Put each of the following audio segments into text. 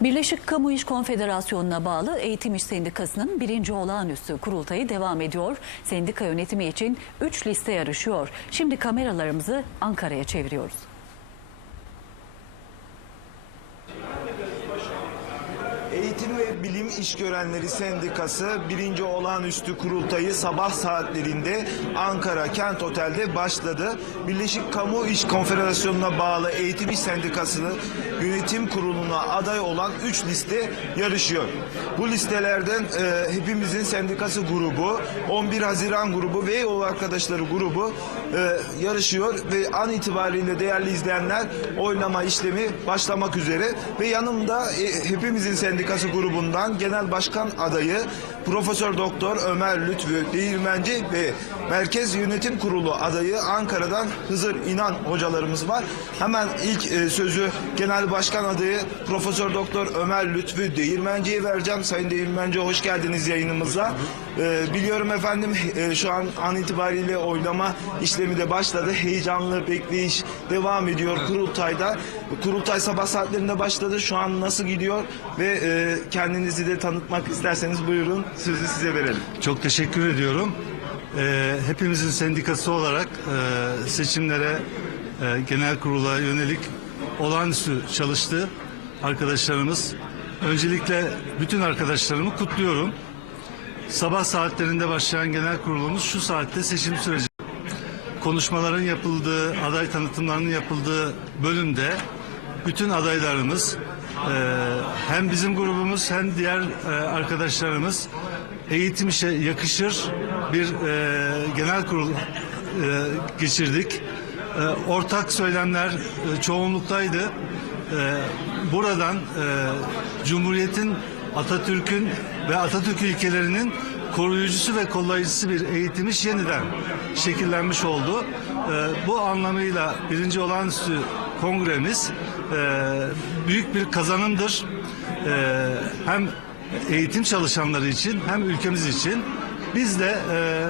Birleşik Kamu İş Konfederasyonu'na bağlı Eğitim İş Sendikası'nın birinci olağanüstü kurultayı devam ediyor. Sendika yönetimi için 3 liste yarışıyor. Şimdi kameralarımızı Ankara'ya çeviriyoruz. Eğitim İşgörenleri Sendikası birinci olağanüstü kurultayı sabah saatlerinde Ankara Kent Otel'de başladı. Birleşik Kamu İş Konfederasyonu'na bağlı Eğitim İş Sendikası'nın yönetim kuruluna aday olan 3 liste yarışıyor. Bu listelerden e, hepimizin sendikası grubu, 11 Haziran grubu ve yol arkadaşları grubu e, yarışıyor ve an itibariyle değerli izleyenler oylama işlemi başlamak üzere ve yanımda e, hepimizin sendikası grubundan genel başkan adayı Profesör Doktor Ömer Lütfü Değirmenci ve Merkez Yönetim Kurulu adayı Ankara'dan Hızır İnan hocalarımız var. Hemen ilk e, sözü genel başkan adayı Profesör Doktor Ömer Lütfü Değirmenci'ye vereceğim. Sayın Değirmenci hoş geldiniz yayınımıza. E, biliyorum efendim e, şu an an itibariyle oylama işlemi de başladı. Heyecanlı bekleyiş devam ediyor kurultayda. Kurultay sabah saatlerinde başladı. Şu an nasıl gidiyor ve e, kendinizi de tanıtmak isterseniz buyurun sözü size verelim. Çok teşekkür ediyorum. Ee, hepimizin sendikası olarak e, seçimlere e, genel kurula yönelik olağanüstü çalıştı arkadaşlarımız. Öncelikle bütün arkadaşlarımı kutluyorum. Sabah saatlerinde başlayan genel kurulumuz şu saatte seçim süreci. Konuşmaların yapıldığı, aday tanıtımlarının yapıldığı bölümde bütün adaylarımız e, hem bizim grubumuz hem diğer e, arkadaşlarımız eğitim işe yakışır bir e, genel kurul geçirdik. Ortak söylemler çoğunluktaydı. Buradan Cumhuriyet'in Atatürk'ün ve Atatürk ilkelerinin koruyucusu ve kollayıcısı bir eğitim iş yeniden şekillenmiş oldu. E, bu anlamıyla birinci olağanüstü kongremiz e, büyük bir kazanımdır. E, hem eğitim çalışanları için hem ülkemiz için. Biz de e,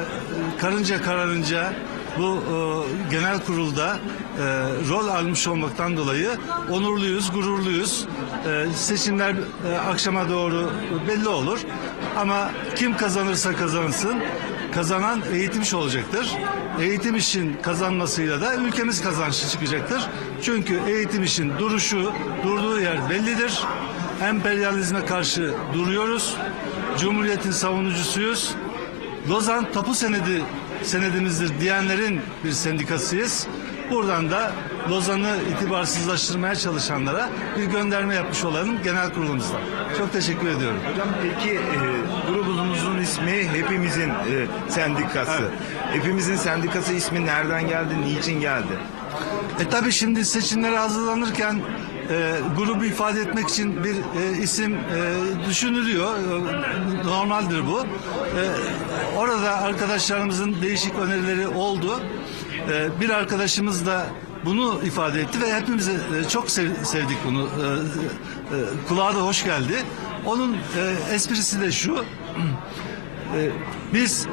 karınca kararınca bu e, genel kurulda e, rol almış olmaktan dolayı onurluyuz, gururluyuz. E, seçimler e, akşama doğru belli olur. Ama kim kazanırsa kazansın kazanan eğitim işi olacaktır. Eğitim işin kazanmasıyla da ülkemiz kazançlı çıkacaktır. Çünkü eğitim işin duruşu, durduğu yer bellidir. Emperyalizme karşı duruyoruz. Cumhuriyetin savunucusuyuz. Lozan tapu senedi senedimizdir diyenlerin bir sendikasıyız. Buradan da Lozan'ı itibarsızlaştırmaya çalışanlara bir gönderme yapmış olalım genel kurulumuzdan. Çok teşekkür ediyorum. Hocam peki e, grubumuzun ismi Hepimizin e, Sendikası. Hepimizin Sendikası ismi nereden geldi, niçin geldi? E tabi şimdi seçimlere hazırlanırken e, grubu ifade etmek için bir e, isim e, düşünülüyor. E, normaldir bu. E, orada arkadaşlarımızın değişik önerileri oldu. E, bir arkadaşımız da bunu ifade etti ve hepimiz e, çok sev- sevdik bunu. E, kulağa da hoş geldi. Onun esprisi de şu. Biz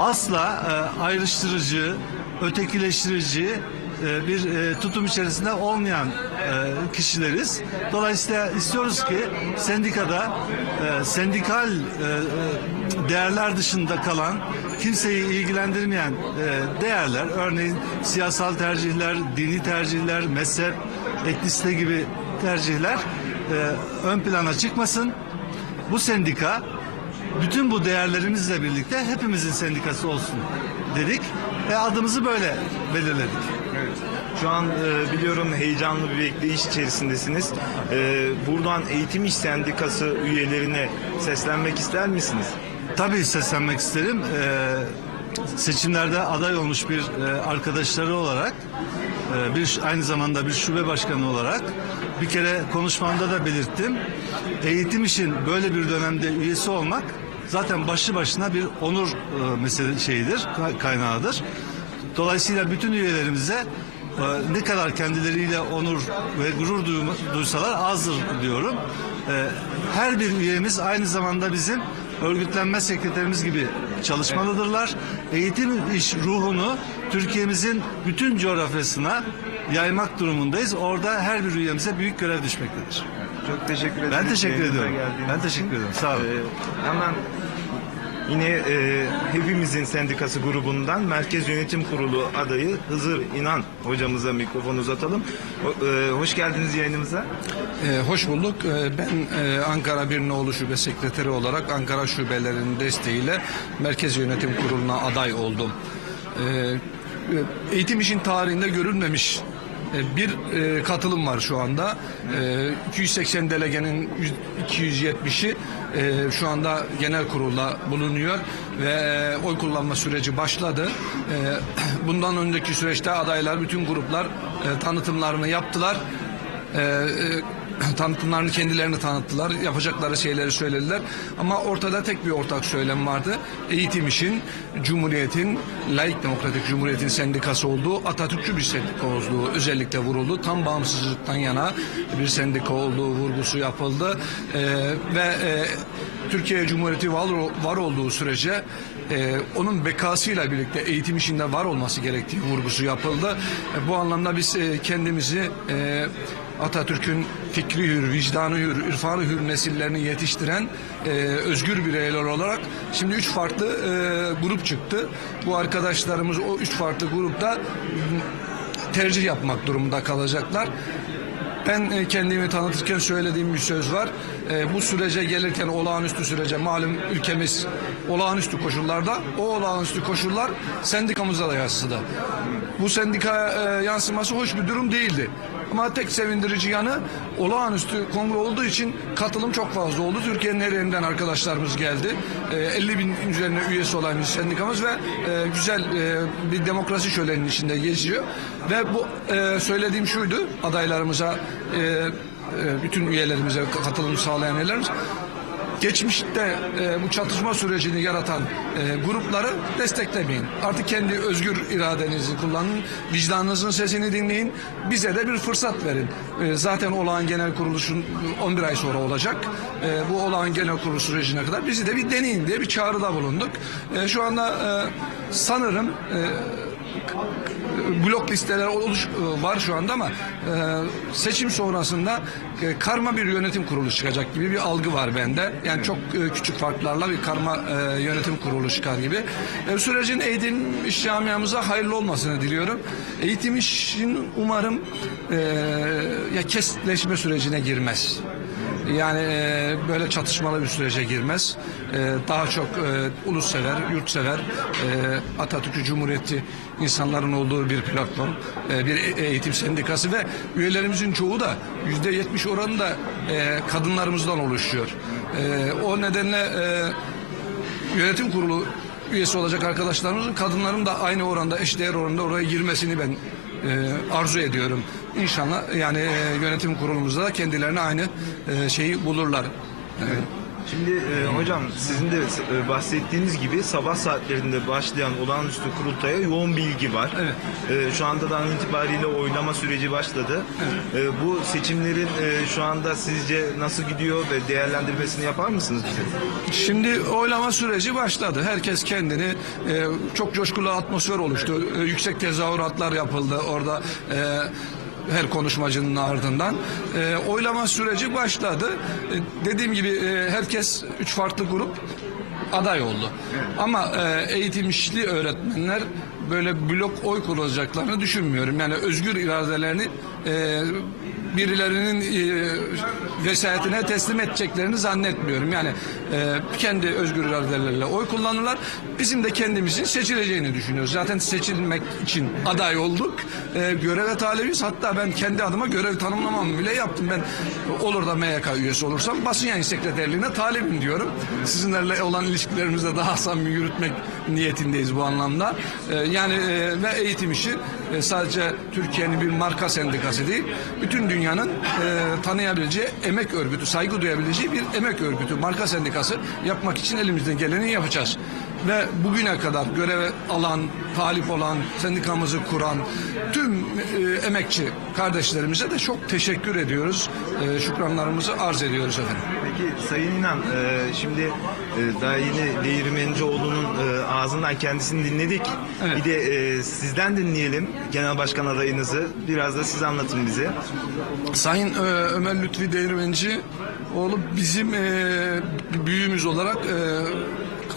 asla ayrıştırıcı, ötekileştirici e, bir e, tutum içerisinde olmayan e, kişileriz. Dolayısıyla istiyoruz ki sendikada sendikal değerler dışında kalan kimseyi ilgilendirmeyen değerler, örneğin siyasal tercihler, dini tercihler, mezhep, etnisite gibi tercihler ön plana çıkmasın. Bu sendika bütün bu değerlerimizle birlikte hepimizin sendikası olsun dedik ve adımızı böyle belirledik. Şu an e, biliyorum heyecanlı bir bekleyiş içerisindesiniz. E, buradan Eğitim İş Sendikası üyelerine seslenmek ister misiniz? Tabii seslenmek isterim. Ee, seçimlerde aday olmuş bir e, arkadaşları olarak, e, bir aynı zamanda bir şube başkanı olarak bir kere konuşmamda da belirttim. Eğitim için böyle bir dönemde üyesi olmak zaten başlı başına bir onur e, mesele şeyidir, ka- kaynağıdır. Dolayısıyla bütün üyelerimize e, ne kadar kendileriyle onur ve gurur duysalar azdır diyorum. E, her bir üyemiz aynı zamanda bizim örgütlenme sekreterimiz gibi çalışmalıdırlar. Eğitim iş ruhunu Türkiye'mizin bütün coğrafyasına yaymak durumundayız. Orada her bir üyemize büyük görev düşmektedir. Çok teşekkür ederim. Ben teşekkür ediyorum. Ben teşekkür ediyorum. Sağ olun. Ee, hemen yine e, hepimizin sendikası grubundan Merkez Yönetim Kurulu adayı Hızır İnan hocamıza mikrofon uzatalım. O- e, hoş geldiniz yayınımıza. Ee, hoş bulduk. Ee, ben e, Ankara Bir Nolu Şube Sekreteri olarak Ankara Şubelerinin desteğiyle Merkez Yönetim Kurulu'na aday oldum. Ee, eğitim işin tarihinde görülmemiş bir e, katılım var şu anda. E, 280 delegenin 270'i e, şu anda genel kurulda bulunuyor ve e, oy kullanma süreci başladı. E, bundan önceki süreçte adaylar, bütün gruplar e, tanıtımlarını yaptılar. E, tanıtımlarını kendilerini tanıttılar. Yapacakları şeyleri söylediler. Ama ortada tek bir ortak söylem vardı. Eğitim işin Cumhuriyet'in, laik demokratik Cumhuriyet'in sendikası olduğu, Atatürkçü bir sendika olduğu özellikle vuruldu. Tam bağımsızlıktan yana bir sendika olduğu vurgusu yapıldı. Ee, ve e, Türkiye Cumhuriyeti var, var olduğu sürece e, onun bekasıyla birlikte eğitim işinde var olması gerektiği vurgusu yapıldı. E, bu anlamda biz e, kendimizi e, Atatürk'ün fikri hür, vicdanı hür, irfanı hür nesillerini yetiştiren e, özgür bireyler olarak şimdi üç farklı e, grup çıktı. Bu arkadaşlarımız o üç farklı grupta tercih yapmak durumunda kalacaklar. Ben e, kendimi tanıtırken söylediğim bir söz var. E, bu sürece gelirken olağanüstü sürece malum ülkemiz olağanüstü koşullarda o olağanüstü koşullar sendikamıza da yansıdı. Bu sendika e, yansıması hoş bir durum değildi. Ama tek sevindirici yanı olağanüstü kongre olduğu için katılım çok fazla oldu. Türkiye'nin her yerinden arkadaşlarımız geldi. E, 50 bin üzerine üyesi olan bir sendikamız ve e, güzel e, bir demokrasi şöleninin içinde geziyor. Ve bu e, söylediğim şuydu adaylarımıza, e, e, bütün üyelerimize katılım sağlayan üyelerimiz. Geçmişte e, bu çatışma sürecini yaratan e, grupları desteklemeyin. Artık kendi özgür iradenizi kullanın, vicdanınızın sesini dinleyin. Bize de bir fırsat verin. E, zaten olağan genel kuruluşun 11 ay sonra olacak. E, bu olağan genel kuruluş sürecine kadar bizi de bir deneyin diye bir çağrıda bulunduk. E, şu anda e, sanırım e, blok listeler oluş, e, var şu anda ama e, seçim sonrasında e, karma bir yönetim kurulu çıkacak gibi bir algı var bende. Yani çok küçük farklarla bir karma yönetim kurulu çıkar gibi. Sürecin eğitim iş camiamıza hayırlı olmasını diliyorum. Eğitim işin umarım ya kesleşme sürecine girmez. Yani e, böyle çatışmalı bir sürece girmez. E, daha çok e, ulussever, yurtsever, e, Atatürk'ü Cumhuriyeti insanların olduğu bir platform, e, bir e- eğitim sendikası ve üyelerimizin çoğu da yüzde yetmiş oranında e, kadınlarımızdan oluşuyor. E, o nedenle e, yönetim kurulu üyesi olacak arkadaşlarımızın kadınların da aynı oranda eşdeğer oranda oraya girmesini ben e, arzu ediyorum. İnşallah yani e, yönetim kurulumuzda da kendilerine aynı e, şeyi bulurlar. Evet. Şimdi e, hocam sizin de e, bahsettiğiniz gibi sabah saatlerinde başlayan olağanüstü kurultaya yoğun bilgi var. Evet. E, şu anda da an itibariyle oylama süreci başladı. E, bu seçimlerin e, şu anda sizce nasıl gidiyor ve değerlendirmesini yapar mısınız bize? Şimdi oylama süreci başladı. Herkes kendini e, çok coşkulu atmosfer oluştu. E, yüksek tezahüratlar yapıldı orada. E, her konuşmacının ardından e, oylama süreci başladı. E, dediğim gibi e, herkes üç farklı grup aday oldu. Ama e, eğitim işli öğretmenler böyle blok oy kullanacaklarını düşünmüyorum. Yani özgür iradelerini e, birilerinin e, vesayetine teslim edeceklerini zannetmiyorum. Yani e, kendi özgür iradelerle oy kullanırlar. Bizim de kendimizin seçileceğini düşünüyoruz. Zaten seçilmek için aday olduk. E, göreve talibiz. Hatta ben kendi adıma görev tanımlamamı bile yaptım. Ben olur da MYK üyesi olursam basın yayın sekreterliğine talibim diyorum. Sizinlerle olan ilişkilerimizi de daha samimi yürütmek niyetindeyiz bu anlamda. E, yani e, ve eğitim işi e, sadece Türkiye'nin bir marka sendikası değil, bütün dünyanın e, tanıyabileceği emek örgütü, saygı duyabileceği bir emek örgütü, marka sendikası yapmak için elimizden geleni yapacağız. Ve bugüne kadar görev alan, talip olan, sendikamızı kuran tüm e, emekçi kardeşlerimize de çok teşekkür ediyoruz. E, şükranlarımızı arz ediyoruz efendim. Peki Sayın İnan, e, şimdi e, daha yeni Değirmencioğlu'nun e, ağzından kendisini dinledik. Evet. Bir de e, sizden dinleyelim genel başkan adayınızı. Biraz da siz anlatın bize. Sayın e, Ömer Lütfi Değirmenci oğlu bizim e, büyüğümüz olarak e,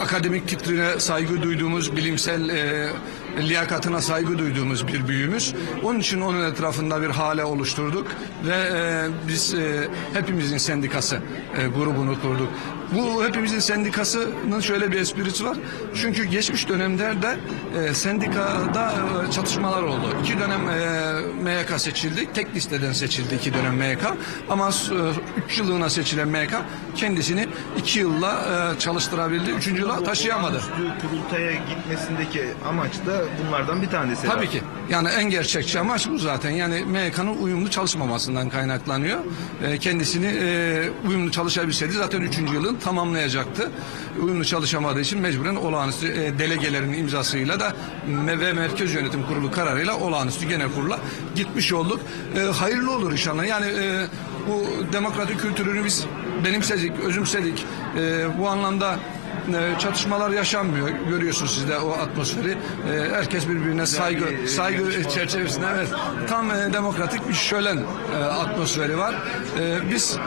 akademik titrine saygı duyduğumuz, bilimsel e, liyakatına saygı duyduğumuz bir büyüğümüz. Onun için onun etrafında bir hale oluşturduk ve e, biz e, hepimizin sendikası e, grubunu kurduk. Bu hepimizin sendikasının şöyle bir esprisi var. Çünkü geçmiş dönemlerde e, sendikada e, çatışmalar oldu. İki dönem e, MYK seçildi. Tek listeden seçildi iki dönem MYK. Ama e, üç yıllığına seçilen MYK kendisini iki yılla e, çalıştırabildi. Üçüncü yıla taşıyamadı. Kurultaya gitmesindeki amaç da bunlardan bir tanesi. Tabii ki. Yani en gerçekçi amaç bu zaten. Yani MYK'nın uyumlu çalışmamasından kaynaklanıyor. E, kendisini e, uyumlu çalışabilseydi zaten üçüncü yılın tamamlayacaktı. Uyumlu çalışamadığı için mecburen olağanüstü e, delegelerin imzasıyla da ve Merkez Yönetim Kurulu kararıyla olağanüstü genel kurula gitmiş olduk. E, hayırlı olur inşallah. Yani e, bu demokratik kültürünü biz benimsedik, özümsedik. E, bu anlamda e, çatışmalar yaşanmıyor. Görüyorsunuz siz de o atmosferi. E, herkes birbirine saygı saygı çerçevesinde evet tam e, demokratik bir şölen atmosferi var. Biz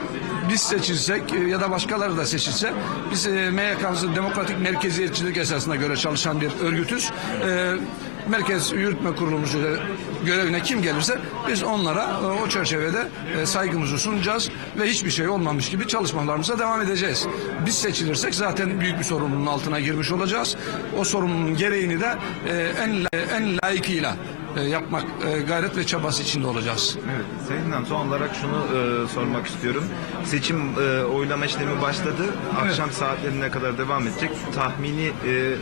biz seçilsek e, ya da başkaları da seçilse biz e, MYK'mızın demokratik merkeziyetçilik esasına göre çalışan bir örgütüz. Merkez Yürütme Kurulumuz görevine kim gelirse biz onlara e, o çerçevede e, saygımızı sunacağız ve hiçbir şey olmamış gibi çalışmalarımıza devam edeceğiz. Biz seçilirsek zaten büyük bir sorumluluğun altına girmiş olacağız. O sorumluluğun gereğini de e, en en layıkıyla yapmak gayret ve çabası içinde olacağız. Evet, Sayın İnan son olarak şunu e, sormak istiyorum. Seçim e, oylama işlemi başladı. Akşam saatlerine kadar devam edecek. Tahmini e,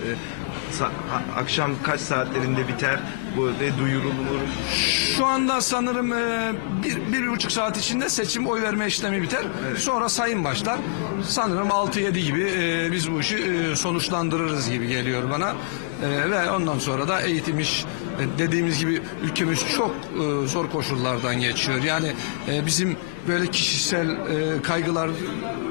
akşam kaç saatlerinde biter ve duyurulur? Şu anda sanırım e, bir, bir buçuk saat içinde seçim oy verme işlemi biter. Sonra sayım başlar. Sanırım 6-7 gibi e, biz bu işi e, sonuçlandırırız gibi geliyor bana. E, ve ondan sonra da eğitim iş e, dediğimiz gibi ülkemiz çok e, zor koşullardan geçiyor. Yani e, bizim böyle kişisel e, kaygılar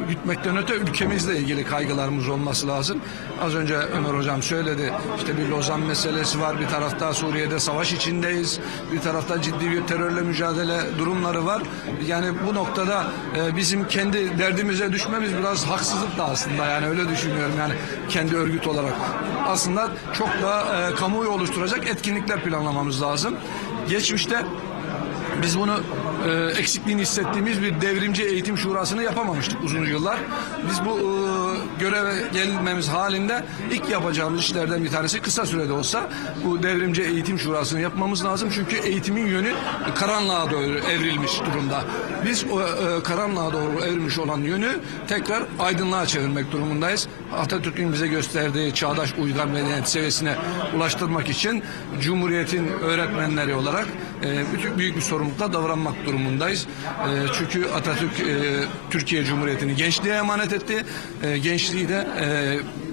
gütmekten öte ülkemizle ilgili kaygılarımız olması lazım. Az önce Ömer Hocam söyledi. İşte bir Lozan meselesi var. Bir tarafta Suriye'de savaş içindeyiz. Bir tarafta ciddi bir terörle mücadele durumları var. Yani bu noktada e, bizim kendi derdimize düşmemiz biraz haksızlık da aslında. Yani öyle düşünüyorum yani kendi örgüt olarak. Aslında çok da e, kamuoyu oluşturacak etkinlikler planlamamız lazım. Geçmişte biz bunu e, eksikliğini hissettiğimiz bir devrimci eğitim şurasını yapamamıştık uzun yıllar. Biz bu e, göreve gelmemiz halinde ilk yapacağımız işlerden bir tanesi kısa sürede olsa bu devrimci eğitim şurasını yapmamız lazım. Çünkü eğitimin yönü karanlığa doğru evrilmiş durumda. Biz o e, karanlığa doğru evrilmiş olan yönü tekrar aydınlığa çevirmek durumundayız. Atatürk'ün bize gösterdiği çağdaş uygar medeniyet seviyesine ulaştırmak için Cumhuriyet'in öğretmenleri olarak e, büyük bir sorumlulukla davranmak durumundayız. E, çünkü Atatürk e, Türkiye Cumhuriyeti'ni gençliğe emanet etti. E, gençliği de e,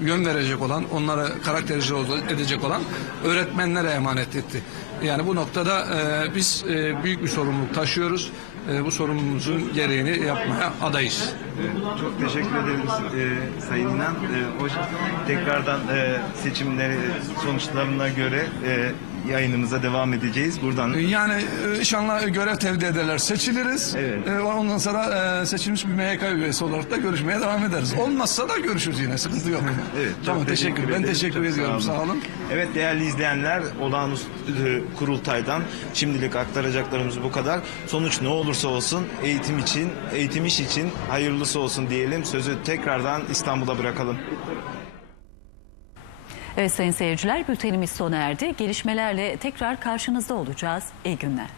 yön verecek olan, onlara karakterize edecek olan öğretmenlere emanet etti. Yani bu noktada e, biz e, büyük bir sorumluluk taşıyoruz. E, bu sorumluluğumuzun gereğini yapmaya adayız. E, Çok teşekkür ederiz e, Sayın İnan. E, hoş, tekrardan e, seçimleri sonuçlarına göre e, yayınımıza devam edeceğiz. Buradan Yani e, inşallah görev tevdi ederler. Seçiliriz. Evet. E, Ondan sonra e, seçilmiş bir MYK üyesi olarak da görüşmeye devam ederiz. Olmazsa da görüşürüz yine. Sıkıntı yok. Evet, tamam teşekkür. Ben ederim. teşekkür Çok ediyorum. Sağ olun. Evet değerli izleyenler olağanüstü e, kurultaydan şimdilik aktaracaklarımız bu kadar. Sonuç ne olursa olsun eğitim için, eğitim iş için hayırlısı olsun diyelim. Sözü tekrardan İstanbul'a bırakalım. Evet sayın seyirciler bültenimiz sona erdi. Gelişmelerle tekrar karşınızda olacağız. İyi günler.